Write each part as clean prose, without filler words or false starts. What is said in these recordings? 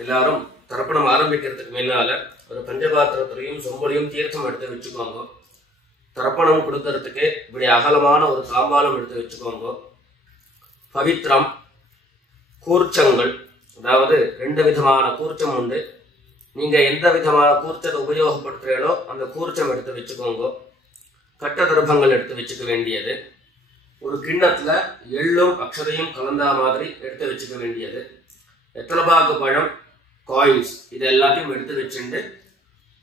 எல்லாரும் தர்ப்பணம் ஆரம்பிக்கிறதுக்கு முன்னால ஒரு பஞ்சபாத்திரத்திலையும் சொம்பலையும் தீர்த்தம் எடுத்து வச்சுக்கோங்க. தர்ப்பணம் கொடுக்கறதுக்கு இப்படி அகலமான ஒரு தாம்பாலம் எடுத்து வச்சுக்கோங்க. பவித்திரம், கூர்ச்சங்கள், அதாவது 2 விதமான கூர்ச்சம் உண்டு. நீங்க எந்த விதமான கூர்ச்சத்தை உபயோகப்படுத்துறீங்களோ அந்த கூர்ச்சம் எடுத்து வச்சுக்கோங்க. கட்ட தர்ப்பங்கள் எடுத்து வச்சுக்க வேண்டியது. ஒரு கிண்ணத்துல எள்ளும் அக்ஷதையும் கலந்தா மாதிரி எடுத்து வச்சுக்க வேண்டியது. எத்தலபாக்கு பழம், காயின்ஸ், இது எல்லாத்தையும் எடுத்து வச்சுட்டு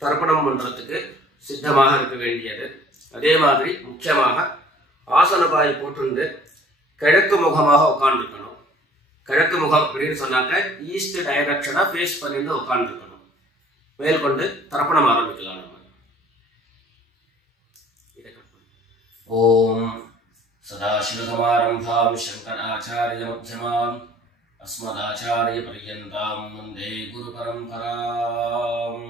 தர்ப்பணம் பண்றதுக்கு சித்தமாக இருக்க வேண்டியது. அதே மாதிரி முக்கியமாக ஆசனபாய் போட்டு கிழக்கு முகமாக உட்காந்துருக்கணும். கிழக்கு முகம் அப்படின்னு சொன்னாக்க ஈஸ்ட் டைரக்ஷனா ஃபேஸ் பண்ணிட்டு உட்காந்துருக்கணும். மேற்கொண்டு தர்ப்பணம் ஆரம்பிக்கலாம். நம்ம ஓம் சதாசிவசமாரம்பாம் சங்கராச்சாரிய மத்தியமாம் अस्मदाचार्य पर्यन्तां वन्दे गुरु परंपराम्.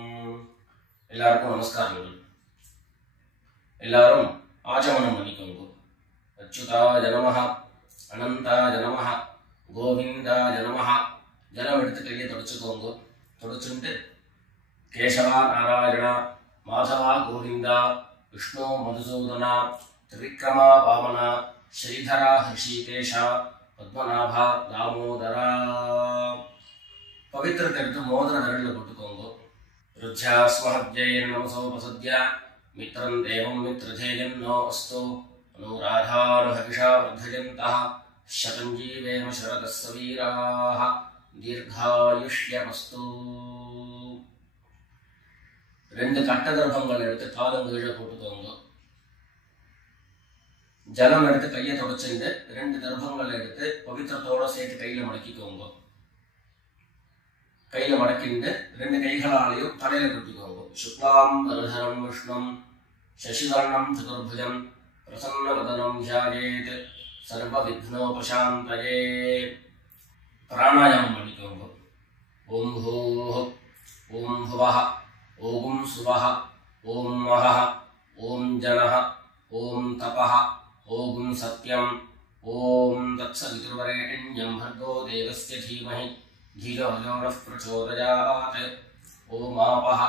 எல்லாருக்கும் நமஸ்காரங்கள். எல்லாரும் ஆச்சமனம் பண்ணிக்கோங்க. அச்சுதாய நமஹ, அனந்தாய நமஹ, கோவிந்தாய நமஹ. ஜலம் எடுத்து கையை தொடச்சுக்கோங்க. தொடச்சுட்டு கேசவா நாராயணா, மாதவா கோவிந்தா, விஷ்ணு மதுசூதனா, திரிவிக்ரமா வாமனா, ஸ்ரீதரா ஹிருஷிகேஷா, பத்மநாபா தாமோதரா. பவித்திரத்தை எடுத்து மோதிர விரலில் போட்டுக்கோங்க. ருத்யாஸ்மஹத்யைர் நமசோபசத்ய மித்ரம் தேவம் மித்ரதேயம் நோ அஸ்து அனுராதானுஹவிஷா வர்தயந்தः சதம் ஜீவேம சரதஸ்ஸ வீராः தீர்காயுஷ்யமஸ்து. 2 கட்ட தர்ப்பங்கள் எடுத்து காலம் கீழே போட்டுக்கோங்க. ஜலம் எடுத்து கையை தொடச்சுட்டு 2 தர்ப்பங்கள் எடுத்து பவித்திரத்தோட சேர்த்து கையில மடக்கிக்கோங்க. கையில மடக்கிட்டு 2 கைகளாலையும் தலையில கட்டிக்கோங்க. சுக்லாம் பரதரம் விஷ்ணும் சசிவர்ணம் சதுர்புஜம் பிரசன்னவதனம் தியாயேத் சர்வ விக்னோபசாந்தயே. பிராணாயாமம் பண்ணிக்கோங்க. ஓம் ஹூஹ், ஓம் ஹுவஹ, ஓம் சுவஹ, ஓம் மஹஹ, ஓம் ஜனஹ, ஓம் தபஹ, ஓம் சத்யம், ஓம் தத்சவிதுர்வரேண்யம் भर्गो देवस्य धीमहि धियो यो नः प्रचोदयात्. ஓம் ஆபஹ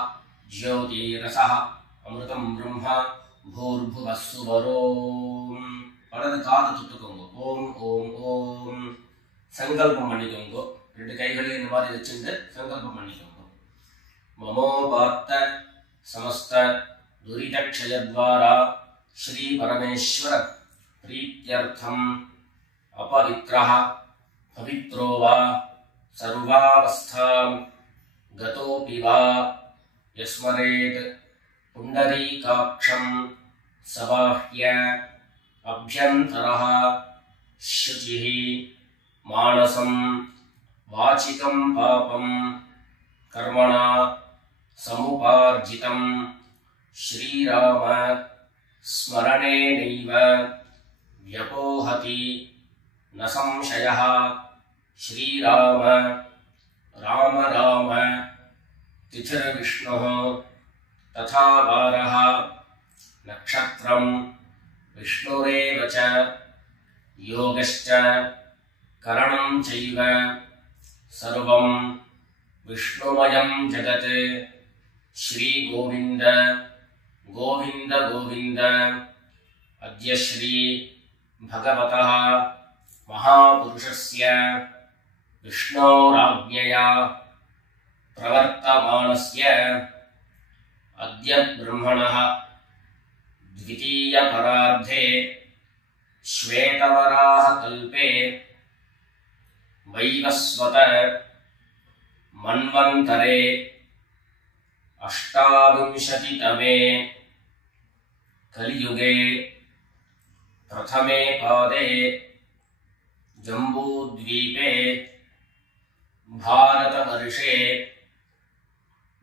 ஜ்யோதிரஸஹ அமிர்தம் பிரம்மா பூர்புவः சுவரோம். வலது காது தொட்டுக்கோங்க. ஓம் ஓம் ஓம். சங்கல்பம் பண்ணிக்கோங்க. 2 கைகளையும் இந்த மாதிரி வச்சுட்டு சங்கல்பம் பண்ணிக்கோங்க. மமோபாத்த சமஸ்த துரிதக்ஷயத்வாரா श्री परमेश्वर प्रीत्यर्थम अपवित्रः पवित्रो वा सर्वावस्थां गतोऽपि वा यस्मरेत् पुण्डरीकाक्षं सबाह्य अभ्यन्तरः शुचिः मानसं वाचिकं पापं कर्मणा समुपार्जितं श्रीराम स्मरणेनैव व्यपोहति न संशयः. श्रीराम राम राम तिथिर्विष्णुः तथा वारः नक्षत्रं विष्णुरेव च योगश्च करणं चैव सर्वं विष्णुमयं जगत्. श्री गोविंद गोविंद गोविंद. अद्य श्री भगवतः महापुरुषस्य विष्णोराज्ञया प्रवर्तमानस्य अद्य ब्रह्मणः द्वितीयपरार्धे श्वेतवराह कल्पे वैवस्वत मन्वन्तरे 28तमे कलियुगे प्रथमे पादे जम्बूद्वीपे भारतवर्षे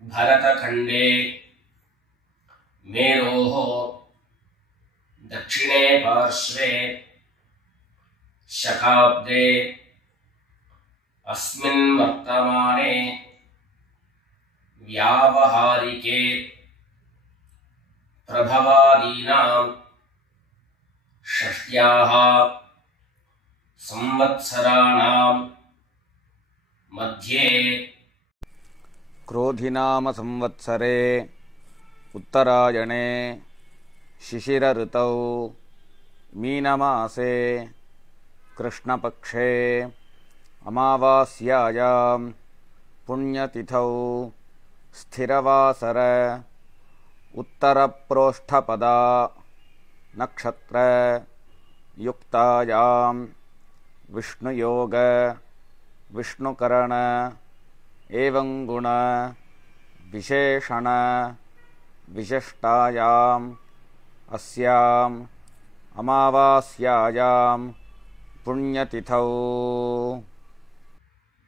भरतखण्डे मेरोः दक्षिणे पार्श्वे शकाब्दे अस्मिन् वर्तमाने व्यावहारिके प्रभवादीनां षष्ट्याः संवत्सराणां मध्ये क्रोधिनाम संवत्सरे उत्तरायणे शिशिर ऋतौ मीनमासे कृष्णपक्षे अमावास्यायां पुण्यतिथौ स्थिरवासर उत्तरप्रोष्ठपदा नक्षत्र युक्तायां विष्णुयोग विष्णुकरण एवं गुण विशेषण विशिष्टायाम् अस्याम् अमावास्यायां पुण्यतिथौ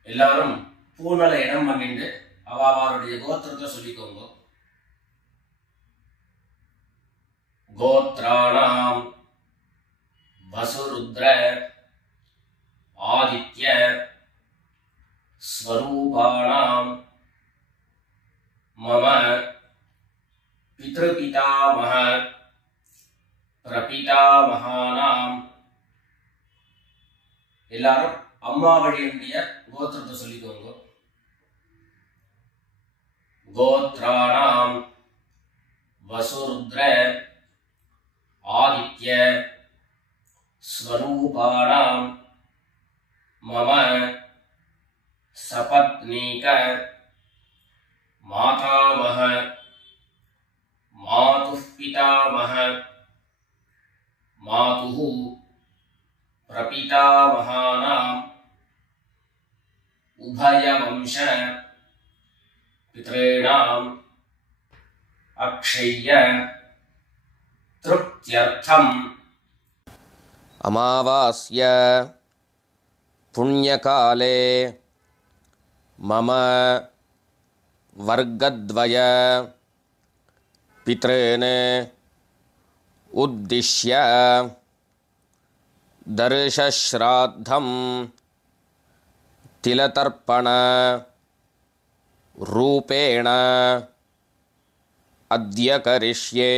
எல்லாரும் பூனல இடம் பண்ணிட்டு அவாவாருடைய கோத்திரத்தை சொல்லிக்கோங்க. கோத்ராணாம் வசுருத்ர ஆதித்ய ஸ்வரூபாணாம் மம பித்ருபிதாமஹ பிரபிதாமஹானாம். எல்லாரும் அம்மா வழியுடைய கோத்திரத்தை சொல்லிக்கோங்க. கோத்ராணாம் வசுருத்ர ஆதித்ய ஸ்வரூபாணாம் மம சபத்னீக மாதாமஹ மாதுः பிதாமஹ மாதுः பிரபிதாமஹானாம் உபயவம்ச பித்ரேணாம் அக்ஷய்ய திருப்த்யர்த்தம். अमावास्य पुण्यकाले मम वर्गद्वय पितॄन् उद्दिश्य दर्शश्राद्धं तिलतर्पण रूपेण अद्य करिष्ये.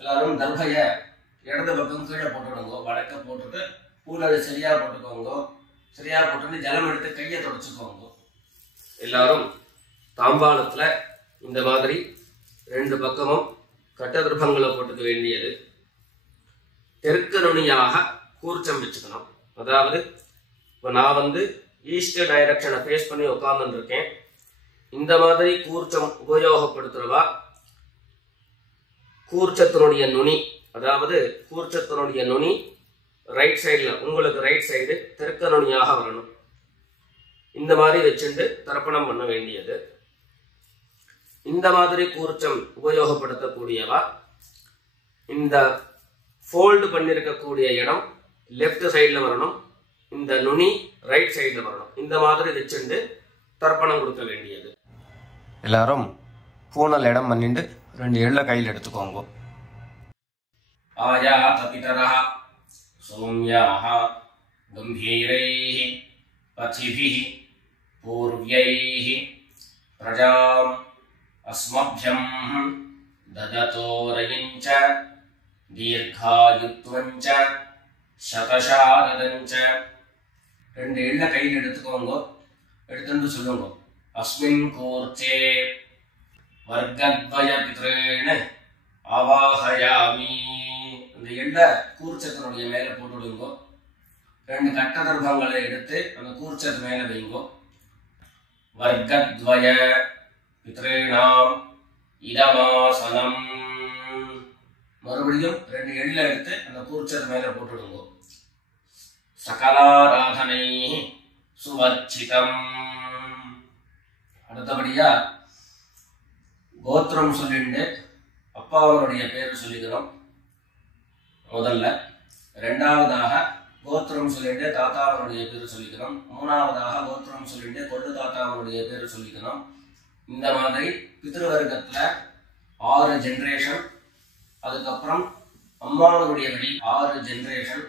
எல்லாரும் தர்பைய இடது பக்கம் கீழே போட்டுடுங்க. வடக்க போட்டுட்டு பூனலை சரியா போட்டுக்கோங்க. சரியா போட்டுட்டு ஜலம் எடுத்து கையை தொடச்சுக்கோங்க. எல்லாரும் தாம்பாளத்துல இந்த மாதிரி ரெண்டு பக்கமும் கட்ட திருப்பங்களை போட்டுக்க வேண்டியது. தெற்கு நுனியாக கூர்ச்சம் வச்சுக்கணும். அதாவது இப்போ நான் ஈஸ்ட் டைரக்ஷனை ஃபேஸ் பண்ணி உட்கார்ந்து இருக்கேன். இந்த மாதிரி கூர்ச்சம் உபயோகப்படுத்துறவா கூர்ச்சத்தினுடைய நுனி, அதாவது கூர்ச்சத்தினுடைய நுனி ரைட் சைடில், உங்களுக்கு ரைட் சைடு தெற்கு நுனியாக வரணும். இந்த மாதிரி வச்சுட்டு தர்ப்பணம் பண்ண வேண்டியது. இந்த மாதிரி கூர்ச்சம் உபயோகப்படுத்தக்கூடியவா இந்த ஃபோல்டு பண்ணியிருக்கக்கூடிய இடம் லெஃப்ட் சைடில் வரணும். இந்த நுனி ரைட் சைடில் வரணும். இந்த மாதிரி வச்சுட்டு தர்ப்பணம் கொடுக்க வேண்டியது. எல்லாரும் பூனல் இடம் பண்ணிட்டு ரெண்டு எள்ள கையில் எடுத்துக்கோங்க. ஆயாத பிதரஹ சௌம்யாஹ கம்பீரைஹி பதிபிஹி பூர்வ்யைஹி பிரஜாம் அஸ்மப்யம் தததோரயிஞ்ச தீர்காயுத்வஞ்ச சதசாரதஞ்ச. ரெண்டு எள்ள கையில் எடுத்துக்கோங்க. எடுத்துட்டு சொல்லுங்க. அஸ்மின் கூர்ச்சே வர்க்கத்வய பித்ரேண அவாஹயாமி. அந்த எள்ள கூர்ச்சத்தினுடைய மேல போட்டுடுங்க. ரெண்டு கட்ட தர்பங்களை எடுத்து அந்த கூர்ச்சத்து மேல வைங்கோ. வர்க்கத்வய பித்ரேணாம் இதமாசனம். மறுபடியும் ரெண்டு எள்ள எடுத்து அந்த கூர்ச்சத்து மேல போட்டுடுங்க. சகலாராதனை சுவர்ச்சிதம். அடுத்தபடியா கோத்திரம் சொல்லிட்டு அப்பாவனுடைய பேர் சொல்லிக்கிறோம் முதல்ல. ரெண்டாவதாக கோத்திரம் சொல்லிட்டு தாத்தாவனுடைய பேர் சொல்லிக்கிறோம். மூணாவதாக கோத்திரம் சொல்லிட்டு கொள்ளு தாத்தாவனுடைய பேர் சொல்லிக்கிறோம். இந்த மாதிரி பித்ருவர்க்கத்துல 6 ஜெனரேஷன், அதுக்கப்புறம் அம்மாவனுடைய வழி 6 ஜெனரேஷன்,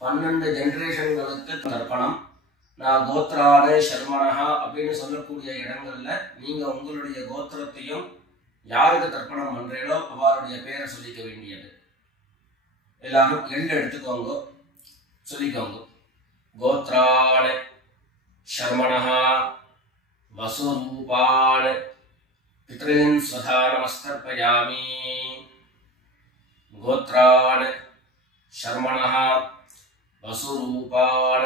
12 ஜெனரேஷன்களுக்கு தர்ப்பணம். நான் கோத்ரான சர்மனஹா அப்படின்னு சொல்லக்கூடிய இடங்கள்ல நீங்க உங்களுடைய கோத்திரத்தையும் யாருக்கு தர்ப்பணம் பண்றீங்களோ அவருடைய பேரை சொல்லிக்க வேண்டியது. எல்லாரும் எள்ளு எடுத்துக்கோங்க, சொல்லிக்கோங்க. கோத்ரான சர்மனஹா வசுரூபான பித்ரீன் ஸ்வதா நமஸ்தர்ப்பயாமி. கோத்ரான சர்மனஹா வசுரூபான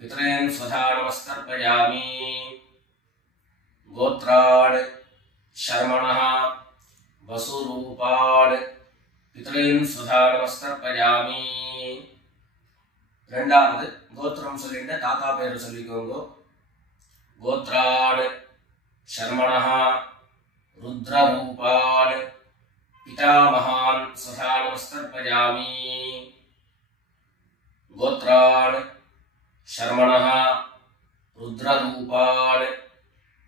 பித்ரீன் ஸ்வதா நமஸ்தர்ப்பயாமி. கோத்ரான சர்மனஹா வசுரூபான பித்ரீன் ஸ்வதா நமஸ்தர்ப்பயாமி. ரெண்டாவது கோத்திரம் சொல்லிட்டு தாத்தா பேரு சொல்லிக்கோங்க. கோத்ரான சர்மனஹா ருத்ரரூபான பிதாமகான் ஸ்வதா நமஸ்தர்ப்பயாமி. கோத்ரான சர்மனஹா ருத்ரரூபான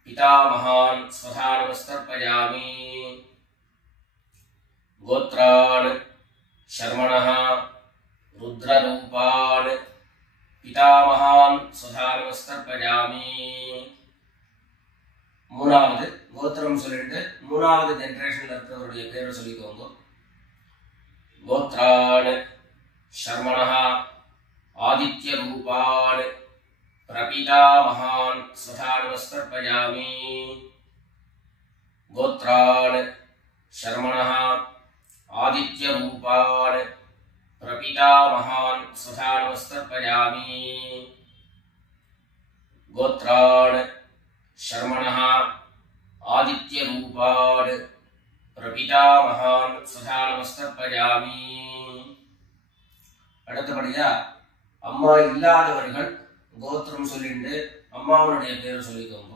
பிதாமகான் ஸ்வதா நமஸ்தர்ப்பயாமி. கோத்ரான சர்மனஹா ருத்ரரூபான பிதாமகான் ஸ்வதா நமஸ்தர்ப்பயாமி. மூணாவது கோத்திரம் சொல்லிட்டு மூணாவது ஜெனரேஷன்ல இருக்கிறவருடைய பேரை சொல்லிக்கோங்க. கோத்ரான சர்மனஹா ஆதித்ய ரூபான பிரபிதாமகான் ஸ்வதா நமஸ்தர்ப்பயாமி. கோத்ரான சர்மனஹா ஆதித்ய ரூபான பிரபிதாமகான் ஸ்வதா நமஸ்தர்ப்பயாமி. கோத்ரான சர்மனஹா ஆதித்ய ரூபான பிரபிதாமகான் ஸ்வதா நமஸ்தர்ப்பயாமி. அடுத்தபடியா அம்மா இல்லாதவர்கள் கோத்திரம் சொல்லிட்டு அம்மாவுடைய பேரை சொல்லிக்கோங்க.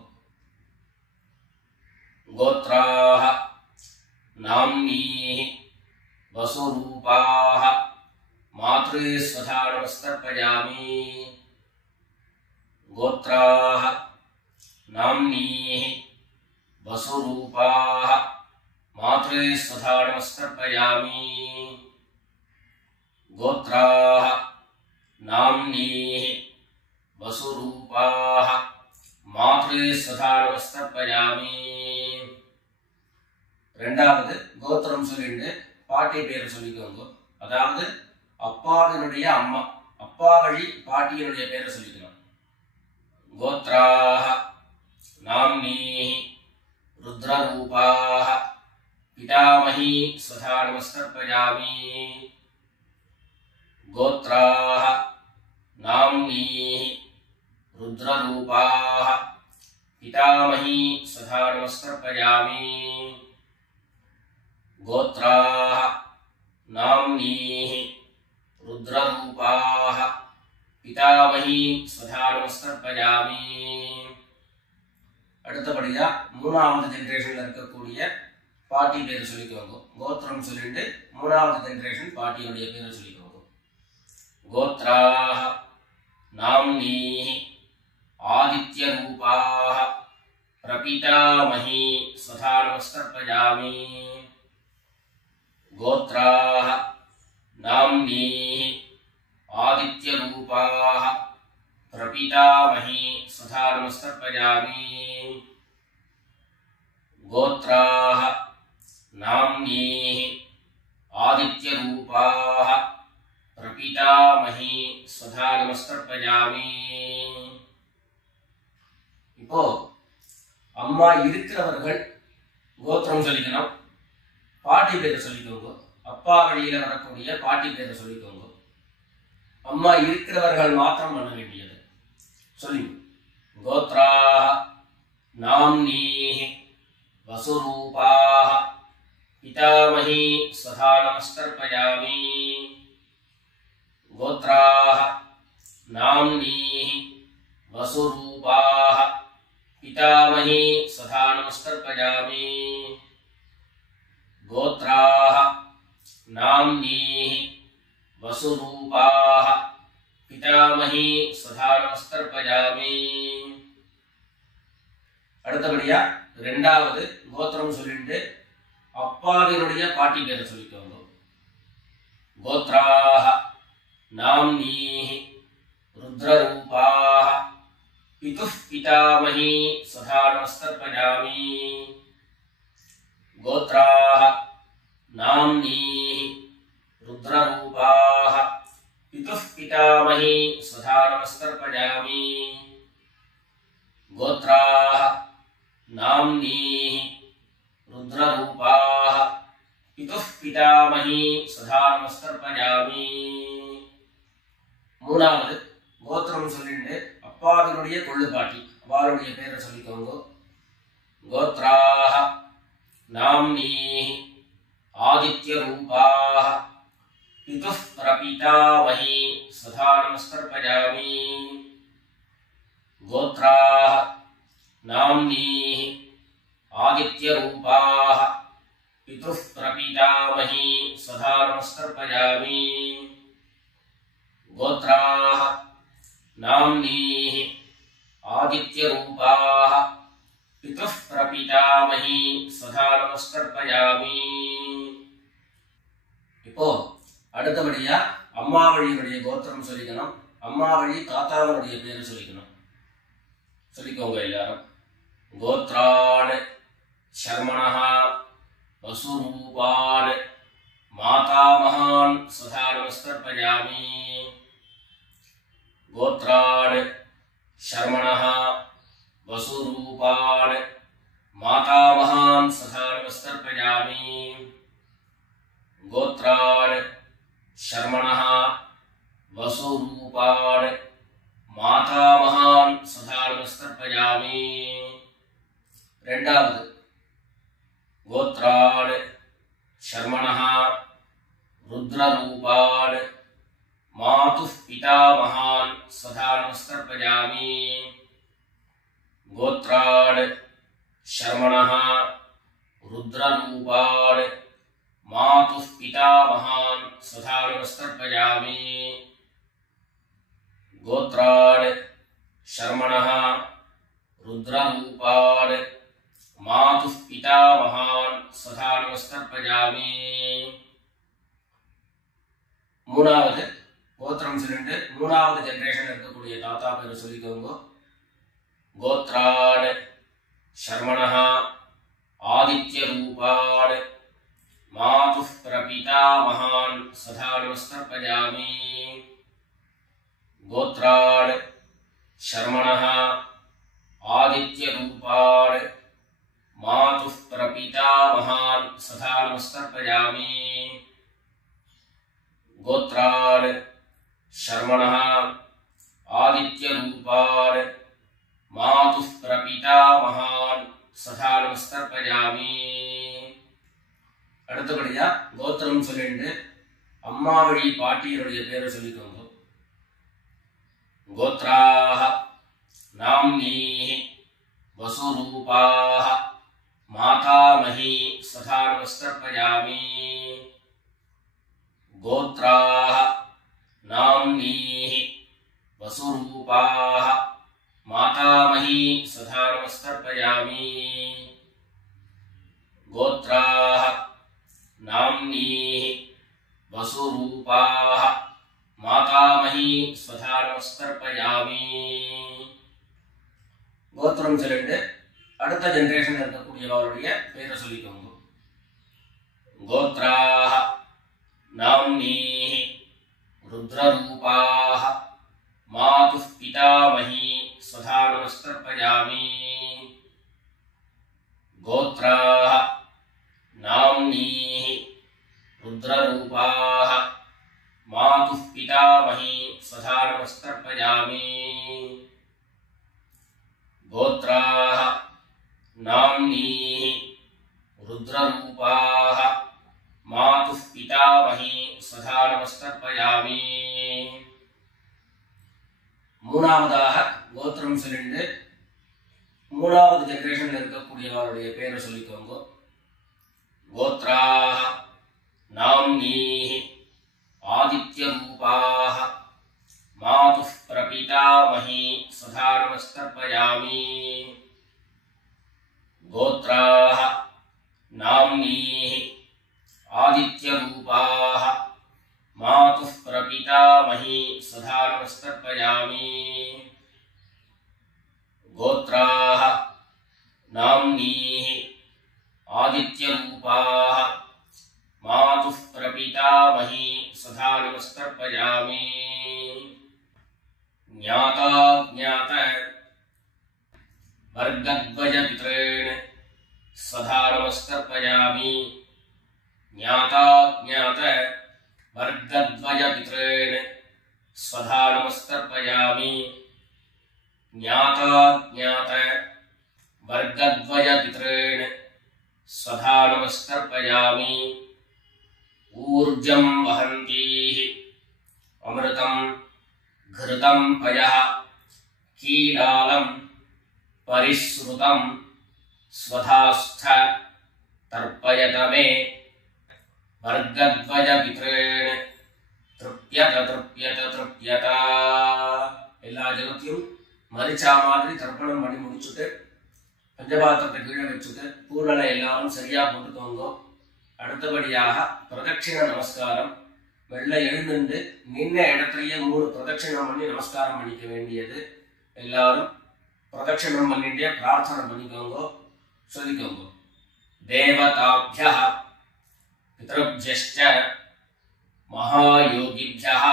கோத்ராஹ நாம்னீஹி வசுரூபாஹ மாத்ரே ஸ்வதா நமஸ்தர்ப்பயாமி. கோத்ராஹ நாம்னீஹி வசுரூபாஹ மாத்ரே ஸ்வதா நமஸ்தர்ப்பயாமி. கோத்ராஹ நாம்னீஹி வசுரூபாஹ மாத்ரே ஸ்வதா நமஸ்தர்ப்பயாமி. ரெண்டாவது கோத்திரம் சொல்லிட்டு பாட்டி பேர் சொல்லிக்கோங்க. அதாவது அப்பாவினுடைய அம்மா, அப்பா வழி பாட்டியினுடைய பேரை சொல்லிக்கணும். கோத்ராஹ நாம்னீஹி ருத்ரரூபாஹ பிதாமஹி ஸ்வதா நமஸ்தர்ப்பயாமி. கோத்ராஹ நாம்னீஹி ருத்ரரூபாஹ பிதாமஹி ஸ்வதா நமஸ்தர்ப்பயாமி. கோத்ராஹ நாம்னீஹி ருத்ரரூபாஹ பிதாமஹி ஸ்வதா நமஸ்தர்ப்பயாமி. அடுத்தபடியா மூணாவது ஜெனரேஷன்ல இருக்கக்கூடிய பாட்டி பேரை சொல்லிக்கோங்க. கோத்திரம் சொல்லிட்டு மூணாவது ஜெனரேஷன் பாட்டியுடைய பேரை சொல்லிக்கோங்க. கோத்ராஹ நாம்னீஹி ஆதித்ய ரூபாஹ பிரபிதாமஹி ஸ்வதா நமஸ்தர்ப்பயாமி. கோத்ராஹ நாம்னீஹி ஆதித்ய ரூபாஹ பிரபிதாமஹி ஸ்வதா நமஸ்தர்ப்பயாமி. கோத்ராஹ நாம்னீஹி ஆதித்ய ரூபாஹ பிரபிதாமஹி ஸ்வதா நமஸ்தர்ப்பயாமி. இப்போ அம்மா இருக்கிறவர்கள் கோத்திரம் சொல்லிக்கணும், பாட்டி பேரை சொல்லிக்கோங்க. அப்பா வழியில வரக்கூடிய பாட்டி பேரை சொல்லிக்கோங்க. அம்மா இருக்கிறவர்கள் மாத்திரம் பண்ண வேண்டியது. சொல்லி கோத்ராஹ நாம்னீஹி வசுரூபாஹ பிதாமஹி ஸ்வதா நமஸ்தர்ப்பயாமி. கோத்ராஹ நாம்னீஹி வசுரூபாஹ பிதாமஹி ஸ்வதா நமஸ்தர்ப்பயாமி. கோத்ராஹ நாம்னீஹி வசுரூபாஹ பிதாமஹி ஸ்வதா நமஸ்தர்ப்பயாமி. அடுத்தபடியா ரெண்டாவது கோத்திரம் சொல்லிட்டு அப்பாவினுடைய பாட்டி பேரை சொல்லிக்கோங்க. गोत्राः नाम्नीः रुद्ररूपाः पितुः पितामही स्वधा नमस्तर्पयामि गोत्राः नाम्नीः रुद्ररूपाः पितुः पितामही स्वधा नमस्तर्पयामि गोत्राः नाम्नीः रुद्ररूपाः पितुः पितामही स्वधा नमस्तर्पयामि மூணாவது கோத்திரம் சொல்லிட்டு அப்பாவினுடைய கொள்ளுப்பாட்டி அவருடைய பேரை சொல்லிக்கோங்க கோத்ராஹ நாம்னீஹி ஆதித்ய ரூபாஹ பிதுः பிரபிதாமஹி சதா நமஸ்தர்ப்பயாமி கோத்ராஹ நாம்னீஹி ஆதித்ய ரூபாஹ பிதுः பிரபிதாமஹி சதா நமஸ்தர்ப்பயாமி गोत्राः नाम्नीः आदित्यरूपाः पितुः प्रपितामही सदा नमस्कर्पयामि இப்போ அடுத்தபடியா அம்மா வழியுடைய கோத்திரம் சொல்லிக்கணும் அம்மா வழி தாத்தாவுடைய பேரு சொல்லிக்கணும் சொல்லிக்கோங்க எல்லாரும் கோத்ரான் शर्मणः वसुरूपान् मातामहान् सदा नमस्कर्पयामि गोत्रान् शर्मणः वसुरूपान् मातामहान् सदा नमस्कर्पयामि गोत्रान् शर्मणः वसुरूपान् मातामहान् सदा नमस्कर्पयामि ரெண்டாவது गोत्रान् शर्मणः रुद्ररूपान् मातुः पितामहान् सदा नमस्कर्पयामि गोत्रान् शर्मणः रुद्ररूपान् मातुः पितामहान् सदा नमस्कर्पयामि गोत्रान् शर्मणः रुद्ररूपान् मातुः पितामहान् सदा नमस्कर्पयामि மூணாவது கோத்திரம் சொல்லிட்டு மூணாவது ஜெனரேஷன் இருக்கக்கூடிய தாத்தா பேரை சொல்லிக்கோங்க கோத்ரான் शर्मणः आदित्य रूपान् मातुः प्रपितामहान् सदा नमस्कर्पयामि गोत्रान् शर्मणः आदित्य रूपान् मातुः प्रपितामहान् सदा नमस्कर्पयामि गोत्रान् शर्मणः आदित्य रूपान् मातुः प्रपितामहान् सदा नमस्कर्पयामि அடுத்தபடியா கோத்திரம் சொல்லிட்டு அம்மா வழி பாட்டியருடைய பேரை சொல்லிக்கோங்க கோத்ராஹ நாம்னீஹி वसुरूपाः मातामही सदा नमस्कर्पयामि गोत्राः नाम्नीः वसुरूपाः मातामही सदा नमस्कर्पयामि गोत्राः नाम्नीः वसुरूपाः मातामही सदा नमस्कर्पयामि கோத்திரம் சொல்லிட்டு அடுத்த ஜெனரேஷன் இருக்கக்கூடியவருடைய பேரை சொல்லிக்கோங்க கோத்ராஹ நாம்னீஹி रुद्ररूपाः मातुः पितामही सदा नमस्कर्पयामि गोत्राः नाम्नीः रुद्ररूपाः मातुः पितामही सदा नमस्कर्पयामि गोत्राः नाम्नीः रुद्ररूपाः मातुः पितामही सदा नमस्कर्पयामि மூணாவதாக கோத்திரம் சொல்லிட்டு மூணாவது ஜெனரேஷன்ல இருக்கக்கூடியவருடைய பேரை சொல்லிக்கோங்க கோத்ராஹ நாம்னீஹி ஆதித்ய ரூபாஹ मातुः प्रपितामही सदा नमस्कर्पयामि गोत्राः नाम्नीः आदित्यरूपाः मातुः प्रपितामही सदा नमस्तर्पयामि। गोत्राः नाम्नीः आदित्यरूपाः मातुः प्रपितामही सदा नमस्तर्पयामि। ज्ञाता ज्ञात वर्गद्वयपितॄन् सदा नमस्तर्पयामि। ज्ञाता ज्ञात वर्गद्वयपितॄन् सदा नमस्तर्पयामि। ज्ञाता ज्ञात वर्गद्वयपितॄन् सदा नमस्तर्पयामि। ऊर्जं वहन्तीः अमृतं घृतं पयः कीलालं परिश्रुतं स्वधास्थ तर्पयत मे वर्गद्वयपितॄन् तृप्यत तृप्यत तृप्यत। எல்லா ஜனத்தையும் மரிச்சா மாதிரி தர்ப்பணம் பண்ணி முடிச்சுட்டு பஞ்சபாத்திரத்தை கீழே வச்சுட்டு பூரணை எல்லாரும் சரியா போட்டுக்கோங்க. அடுத்தபடியாக பிரதட்சிண நமஸ்காரம். வெள்ளை எழுந்து நின்ன இடத்துலயே 3 பிரதட்சிணம் பண்ணி நமஸ்காரம் பண்ணிக்க வேண்டியது. எல்லாரும் பிரதட்சிணம் பண்ணிட்டே பிரார்த்தனை பண்ணிக்கோங்க, சொல்லிக்கோங்க. தேவதாப்யः பித்ருப்யश्च மகாயோகிभ्यः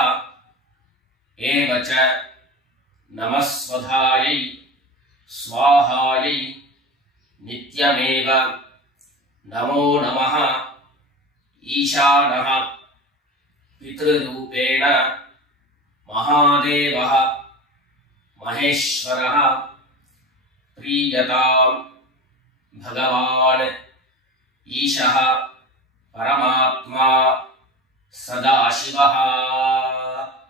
ஏவச்ச நமஸ்வதாயை ஸ்வாஹாயை நித்யமேவ நமோ நமः ஈசானः பித்ருரூபேண மகாதேவः மகேஸ்வரः प्रीयताम् भगवान् ईशः परमात्मा सदाशिवः.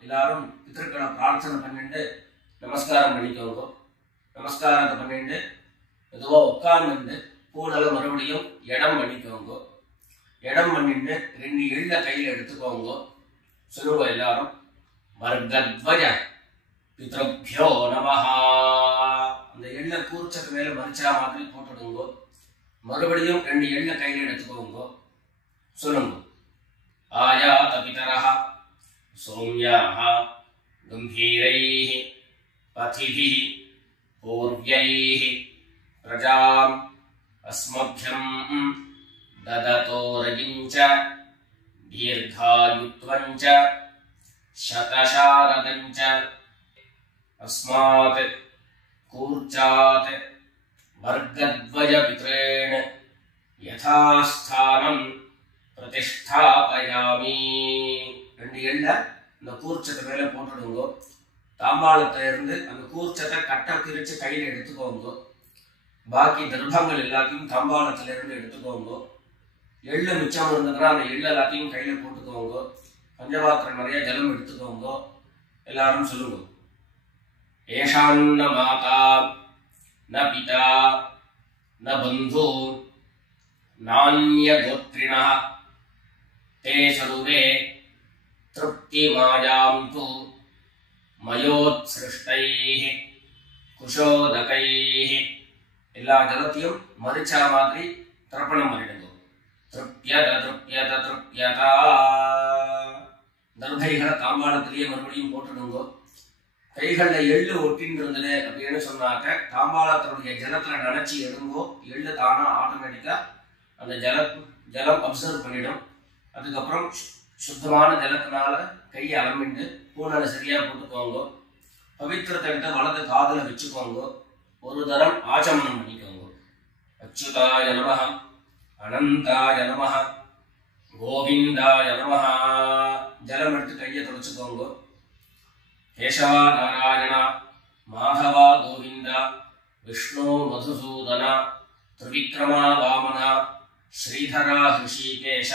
எல்லாரும் பித்ருக்களை பிரார்த்தனை பண்ணிட்டு நமஸ்காரம் பண்ணிக்கோங்க. நமஸ்காரத்தை பண்ணிட்டு எதுவோ உட்கார்ந்து பூடல மறுபடியும் இடம் பண்ணிக்கோங்க. இடம் பண்ணிட்டு 2 எள்ள கையில எடுத்துக்கோங்க. சொல்லுவோம் எல்லாரும் வர்கத்வய பித்ருப்யோ நமஹ. அந்த எள்ள கூர்ச்சத்து மேல மரிச்சா மாதிரி போட்டுடுங்க. மறுபடியும் 2 எள்ள கையில எடுத்துக்கோங்க. சொல்லுங்க. ஆயாத பிதரஹ சௌம்யாஹ கம்பீரைஹ பதிபிஹ பூர்வ்யைஹ பிரஜாம் அஸ்மभ्यம் ददतो रजिञ्च दीर्घायुत्वञ्च शतशारदञ्च अस्मात् कूर्चात् वर्गद्वयपितॄन् यथास्थानं प्रतिष्ठापयामि. 2 எள்ள இந்த கூர்ச்சத்தை மேல போட்டுடுங்க. தாம்பாளத்துல இருந்து அந்த கூர்ச்சத்தை கட்ட பிரிச்சு கையில எடுத்துக்கோங்க. பாக்கி தர்ப்பங்கள் எல்லாத்தையும் தாம்பாளத்துல இருந்து எடுத்துக்கோங்க. எள்ளு மிச்சம் இருந்ததுன்னா அந்த எள்ளு எல்லாத்தையும் கையில போட்டுக்கோங்க. பஞ்சபாத்திரம் நிறைய ஜலம் எடுத்துக்கோங்க. எல்லாரும் சொல்லுங்க. ஏஷான்ன மாதா ந பிதா ந பந்து நான்ய கோத்ரிணः தே சர்வே திருப்திமாயாம் து மயோத்ஸ்ருஷ்டைः குஷோதகைः. எல்லா ஜலத்தையும் மரிச்சா மாதிரி தர்ப்பணம் பண்ணிடுங்க. திருப்யத திருப்யத திருப்யதா. தர்பைகளை தாம்பாளத்திலேயே மறுபடியும் போட்டுடுங்க. கைகள்ல எள்ளு ஒட்டின்னு இருந்தது அப்படின்னு சொன்னாக்க தாம்பாளத்தினுடைய ஜலத்துல நினைச்சு எடுங்கோ. எள்ளு தானா ஆட்டோமேட்டிக்கா அந்த ஜலம் அப்சர்வ் பண்ணிடும். அதுக்கப்புறம் சுத்தமான ஜலத்தினால கையை அலம்பிட்டு பூனலை சரியா போட்டுக்கோங்க. பவித்திரத்தை எடுத்து வலது காதுல வச்சுக்கோங்க. ஒரு தரம் ஆச்சமனம் பண்ணிக்கோங்க. அச்சுதாய நமஹ அனந்தாய நமஹ கோவிந்தாய நமஹ. ஜலம் எடுத்து கையை தொடச்சுக்கோங்க. கேசவா நாராயண மாதவா கோவிந்த விஷ்ணு மதுசூதன திரிவிக்ரமா வாமன ஸ்ரீதரா ஹிருஷிகேஷ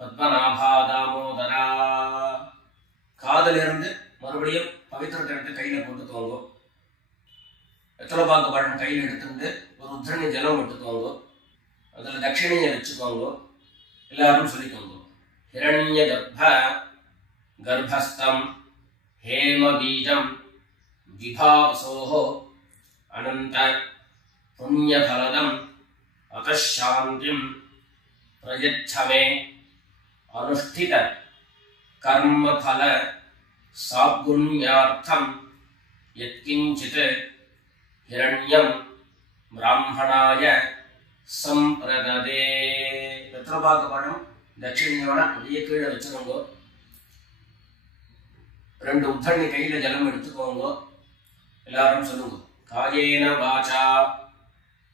பத்மநாபா தாமோதரா. காதல இருந்து மறுபடியும் பவித்திரத்தை எடுத்து கையில போட்டுக்கோங்க. வெத்தலைபாக்கு பழம் கையில் எடுத்துட்டு ஒரு உத்திரணி ஜலம் எடுத்துக்கோங்க. அதில் தட்சிணையை வச்சுக்கோங்க. எல்லாரும் சொல்லிக்கோங்க. ஹிரண்ய கர்ப்பஸ்தம் हेम बीजं विभावसोः अनंत पुण्यफलदं अतः शांतिं प्रयच्छ मे अनुष्ठित कर्म फल सागुण्यार्थम यत्किंचित हिरण्यम ब्राह्मणाय संप्रददे. வெத்தலைபாக்கு பழம் தட்சிணையோட அப்படியே கீழே வச்சுக்கோங்க. 2 உத்தண்ணி கையில ஜலம் எடுத்துக்கோங்க. எல்லாரும் சொல்லுங்க. காயேன வாசா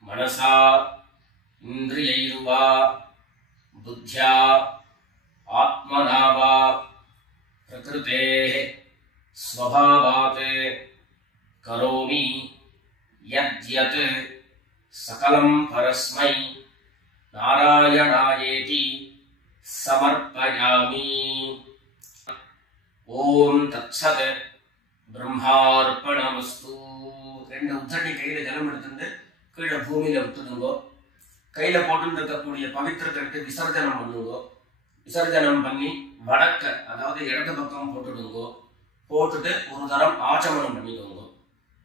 மனசா இந்திரியைர்வா புத்யா ஆத்மனா வா பிரகிருதேஹ ஸ்வபாவாத் கரோமி யத்யத் சகலம் பரஸ்மை நாராயணாயேதி சமர்ப்பயாமி. ஓம் தத்சத் பிரம்மார்ப்பணமஸ்து. 2 உத்தண்ணி கையில ஜலம் எடுத்துட்டு கீழே பூமியில விட்டுடுங்கோ. கையில போட்டு இருக்கக்கூடிய பவித்திரத்தை விட்டு விசர்ஜனம் பண்ணுங்கோ. விசர்ஜனம் பண்ணி வடக்க அதாவது இடது பக்கம் போட்டுடுங்கோ. போட்டுட்டு ஒரு தரம் ஆச்சமனம் பண்ணிக்கோங்க.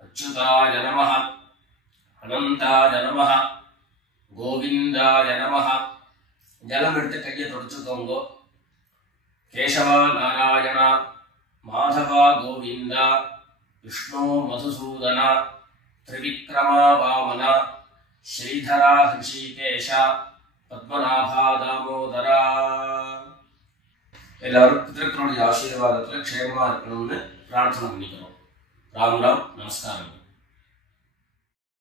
அச்சுதாய நமஹ அனந்தாய நமஹ கோவிந்தாய நமஹ. ஜலம் எடுத்து கையை தொடச்சுக்கோங்க. கேசவா நாராயண மாதவா கோவிந்தா விஷ்ணு மதுசூதன திரிவிக்ரமா வாமன ஸ்ரீதரா ஹிருஷிகேஷ பத்மநாபா தாமோதரா. எல்லாரும் பிதர்களுடைய ஆசீர்வாதத்துல க்ஷேமமா இருக்கணும்னு பிரார்த்தனை பண்ணிக்கிறோம். ராம் ராம். நமஸ்காரம்.